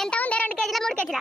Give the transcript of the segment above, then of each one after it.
ఎంత ఉంది 2 కేజీల 3 కేజీల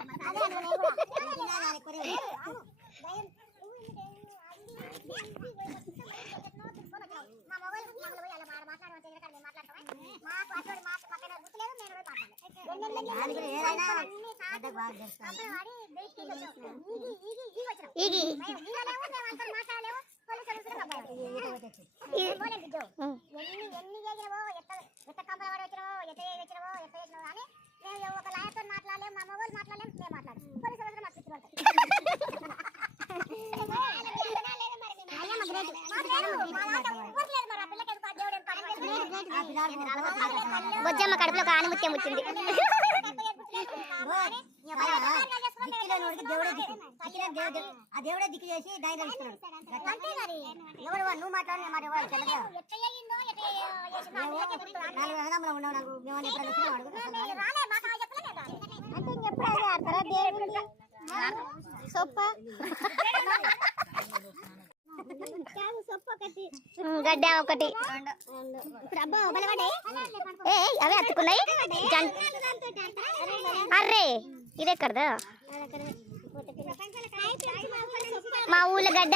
బొజ్జమ్మ కడుపులో ఆనిముత్యం వచ్చింది. దేవుడే దిక్కు చేసి ధైర్యం ఇస్తున్నాడు. నువ్వు మాట్లాడి మరి గడ్డ ఒకటి అవే అతుకున్నాయి. అర్రే ఇదెక్కడదా మా ఊళ్ళో గడ్డ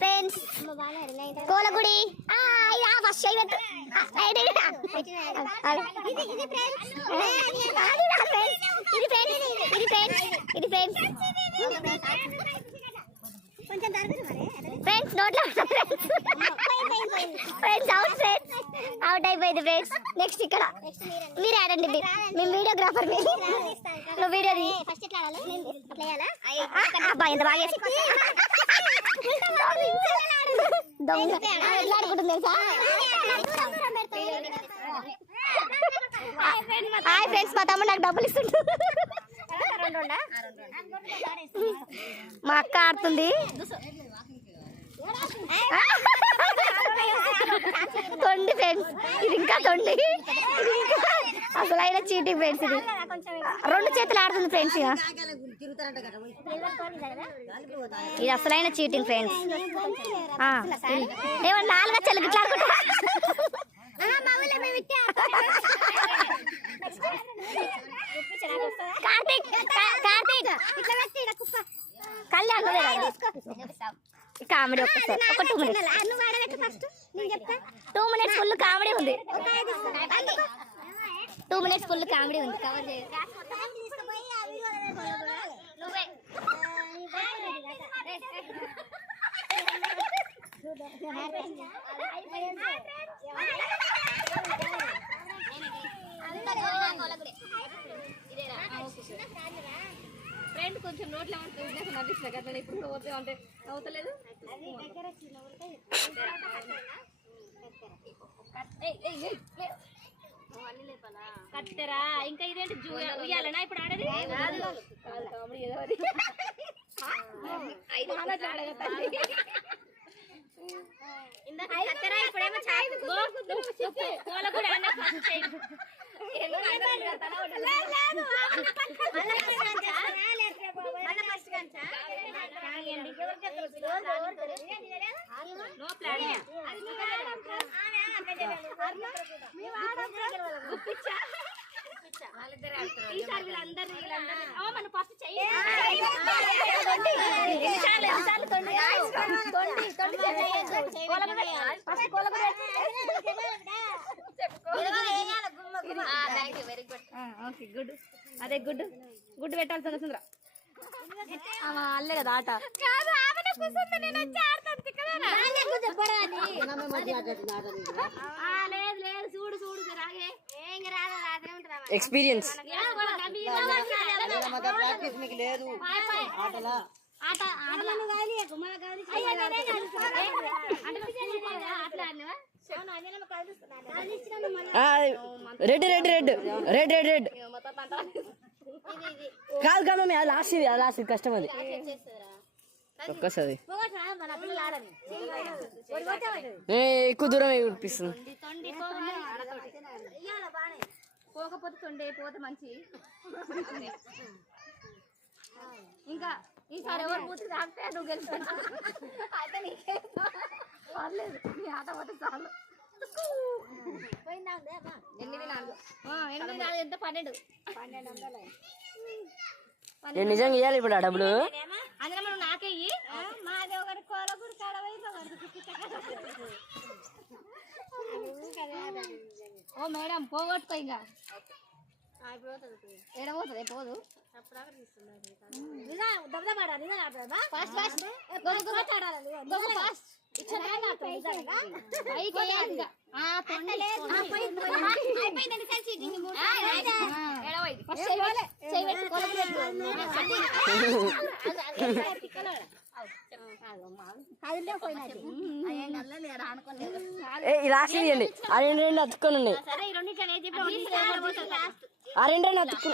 ఫ్రెండ్స్. కోలగుడి ఫస్ట్ ఇది ఫ్రెండ్స్ ఫ్రెండ్స్ నోట్లో ఫ్రెండ్స్ అవుట్ అయిపోయింది ఫ్రెండ్స్. నెక్స్ట్ ఇక్కడ మీరు ఆడండి. మేము వీడియోగ్రాఫర్. నువ్వు వీడియో అబ్బాయి ఎంత బాగా దొంగ ఆడుకుంటుంది తెలుసా. హాయ్ ఫ్రెండ్స్, మా తమ్ముడు నాకు డబ్బులు ఇస్తుంటాడు. మా అక్క ఆడుతుంది. తొండి ఫ్రెండ్స్, ఇది ఇంకా తొండి. అసలు అయినా చీటింగ్ ఫ్రెండ్స్. ఇది 2 చేతులు ఆడుతుంది ఫ్రెండ్స్. ఇది అసలైన చీటింగ్ ఫ్రెండ్స్. ఏమన్నా 4 వచ్చలు గిట్లా ఆడుకుంటా. కళ్యాణ్ కామెడీ ఒక్కసారి ఒక 2 మినిట్స్. 2 మినిట్స్ ఫుల్ కామెడీ ఉంది. 2 మినిట్స్ ఫుల్ కామెడీ ఉంది. కవర్ చేయాలి. ఫ్రెండ్ కొంచెం నోట్లో నవ్విస్తున్నా కదా. ఇప్పుడు పోతే అంటే అవుతలేదు. కట్టెరా ఇంకా ఇదేంటి ఉయ్యాలనా ఇప్పుడు ఆడేది. గుడ్ అదే గుడ్ గుడ్ పెట్టాల్సి సుందర అల్లే కదా ఆట. చూడు చూడు experience red red red red red red కాదు కాదు మమ్మీ, అది లాస్ట్ కష్టం. అది ఒక్కసారి ఎక్కువ దూరం వినిపిస్తుంది. పోకపోతే తొండే పోతే మంచి. ఇంకా ఈసారి ఎవరు పూర్తి తాగితే నువ్వు గెలుస్తా. అయితే నీకే పర్లేదు, నీ ఆట పోతే చాలు. 8 4 8 నేను నిజంగా ఇవ్వాలి ఇప్పుడు ఆ డబ్బులు. అందులో మనం నాకెయ్యి మాది ఒకటి కోలగుడి కాడవై ఓ మేడం పోగొట్టుకో ఇంకా ఎడబోతుంది పోదు లాస్ట్ ఇవ్వండి. ఆ రెండు రెండు అతుక్కొని ఉన్నాయి. ఆ రెండు రెండు అతుక్కు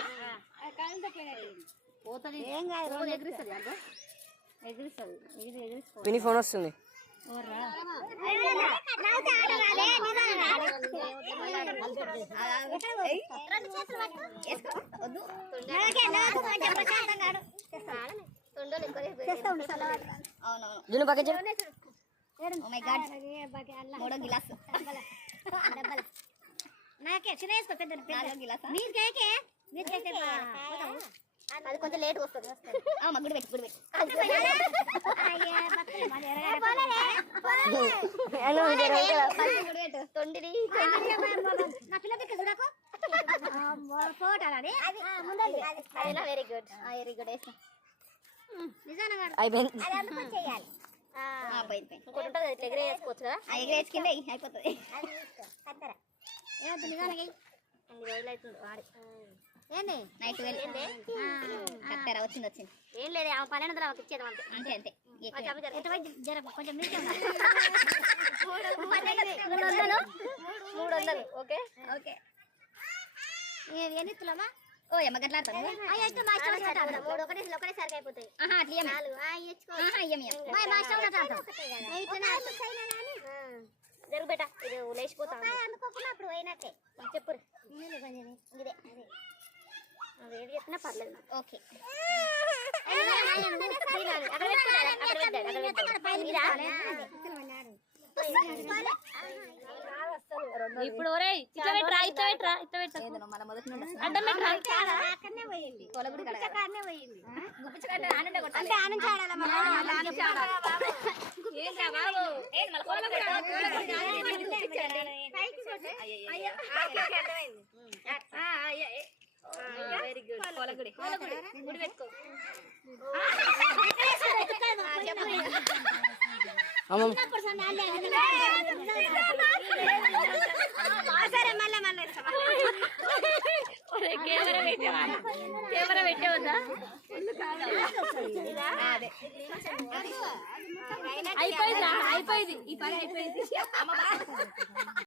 విని ఫోన్ వస్తుంది. జున్ను పక్క మూడో గిలాస్ నాకే చిన్న వేసుకో పెద్ద గిలాసా అది కొంచెం లేట్ వస్తుంది. గుడి పెట్టి గుడి పెట్టి తొండిరి వెరీ గుడ్ వెరీ గుడ్ అయిపోయింది. ఇంకోటి ఉంటుంది ఎగరే వేసుకోవచ్చు కదా. ఎగరేసుకుంటే అయిపోతుంది. అన్ని రోజులు అవుతుంది వాడి ఏంది నైట్ కత్తెర వచ్చింది వచ్చింది ఏం లేదు ఆ 1200 ఇచ్చేది అంతే అంతే కొంచెం 300 ఓకే ఓకే ఎన్ని ఇస్తున్నామా ఓ ఎమ్మ గట్లాడతాను ఒకటేసరికి అయిపోతాయి జరుగు బేట ఇది లేచిపోతా అనుకోకున్నప్పుడు పోయినట్టే చెప్పు ఇదే అదే ఏది చెప్పినా పర్లేదు ఓకే ఇప్పుడు మన మొదటి వెరీ గుడ్ కోలగుడి గుడి పెట్టుకో కెమెరా పెట్టేవద్దా అయిపోయింది ఈ పని అయిపోయింది.